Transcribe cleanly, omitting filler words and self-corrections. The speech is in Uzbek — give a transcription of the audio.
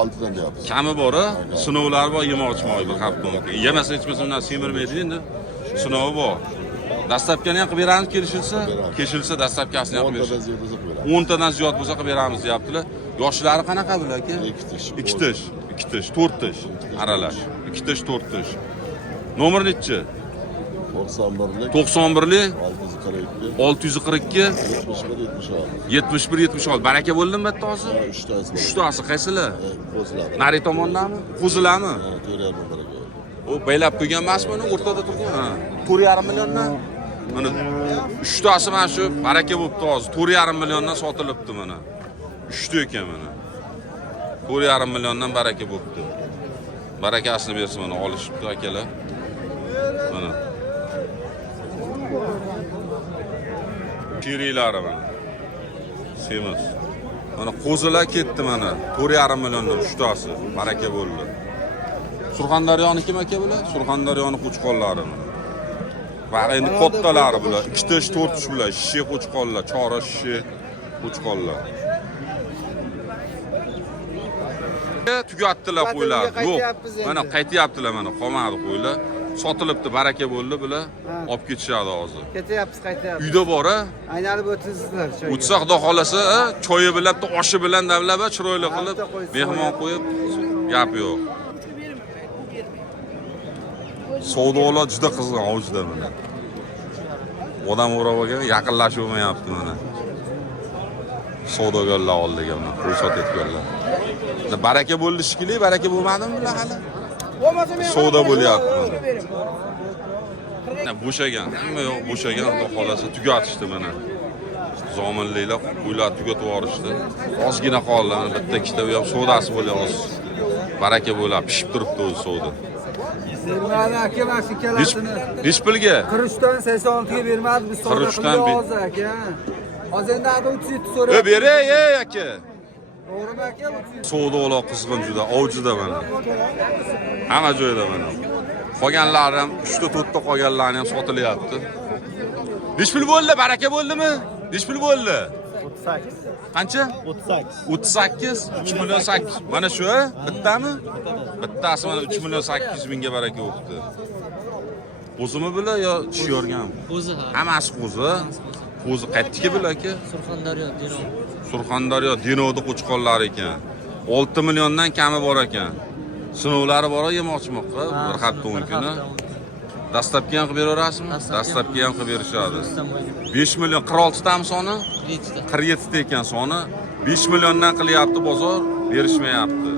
6'dan deyapmiz. Kami bor-a? Sinovlar bor, yemoqchimoq bir hafta mumkin. Yemasa hech bo'lmasa undan semirmaydi endi. Sinovi bor. Dastlabkini ham qilib beramiz, kelishilsa dastlabkasini ham qilib beramiz. 10 tadan ziyod bo'lsa qilib beramiz deyaptilar. Yoshlari qanaqa bular aka? 2 tish, 4 tish aralash. 2 tish, 4 tish. Nomer nechi? 91lik 91lik 642 642 71 76. Baraka bo'ldimi bitta hozir? 3 tasi. 3 tasi qaysilar? Qo'zilar. Nari tomondanmi? Qo'zilarmi? 4,5 baraka. O baylab qo'ygan emasmi uni o'rtada turgan? Ha. 4,5 milliondan. Mana 3 tasi mana shu baraka bo'libdi hozir. 4,5 milliondan sotilibdi mana. 3 ta ekan mana. 4,5 milliondan baraka bo'libdi. Barakasini bersin mana olishibdi akalar. Mana. Shiriylari mana. Semiz. Mana qo'zilar ketdi mana. 4,5 milliondan 3 tasi. Baraka bo'ldi. Surxondaryoni kim aka bular? Surxondaryoni qo'chqonlari. Va endi kattalari bular. 2 tish, 4 tish bular. Shishi qo'chqonlar, chora shishi qo'chqonlar. Tugatdilar qo'ylar. Yo'q. Mana qaytyaptilar mana, qolmadi qo'ylar. Sotilibdi, baraka bo'ldi bular. Olib ketishadi hozir. Ketyapmiz, qaytyapmiz. Uyda bor-a? Aylanib o'tizsizlar. O'tsa xudo xolasa, choyi bilan, oshi bilan davlab, chiroyli qilib mehmon qo'yib, gap yo'q. Savdolar juda qizg'in ovjida mana. Odam o'rab olgan, yaqinlashib olmayapti mana. Savdogarlar oldiga mana, qo'y sotayotganlar. Baraka bo'ldi shikili, baraka bo'lmadimi bular hali? Savdo bo'lyapti mana. Bo'shagan, hamma yo'q bo'shagan, xudo xolasa tugatishdi mana. Zominliklar qo'ylar tugatib yuborishdi. Ozgina qoldi, bitta ikkita u ham savdosi bo'lyapti. Baraka bo'lib, pishib turibdi o'zi savdo. Bermadi aka mana shu kalasini. Nech pulga? 43dan 86 ga bermadi biz savdo qilamiz hozir aka. Hozir endi 307 so'rayapti. Beray aka. To'g'rimi aka? Savdolar qizg'in juda, ovjida mana. Hamma joyda mana. Qolganlar ham 3 ta 4 ta qolganlarni ham sotilyapti. Nech pul bo'ldi? Baraka bo'ldimi? Nech pul bo'ldi? 38. Qancha? 38. 38, 3 million 8. Mana shu, bittami? Bittasi mana 3 million 800 mingga baraka bo'libdi. Qo'zimi bular yo tushyorganmi? Qo'zi ha. Hammasi qo'zi. Qo'zi qaytdiki bular aka? Surxondaryo, Denov. Surxondaryo, Denovda qo'chqonlari ekan. 6 milliondan kami bor ekan. Sinovlari bor yemoqchimoqqa bir hafta o'n kuni. Dastlabki ham qilib beraverasizmi? Dastlabki ham qilib berishadi. 5 million 46 tami soni? 47 ta ekan soni. 5 milliondan qilyapti bozor, berishmayapti.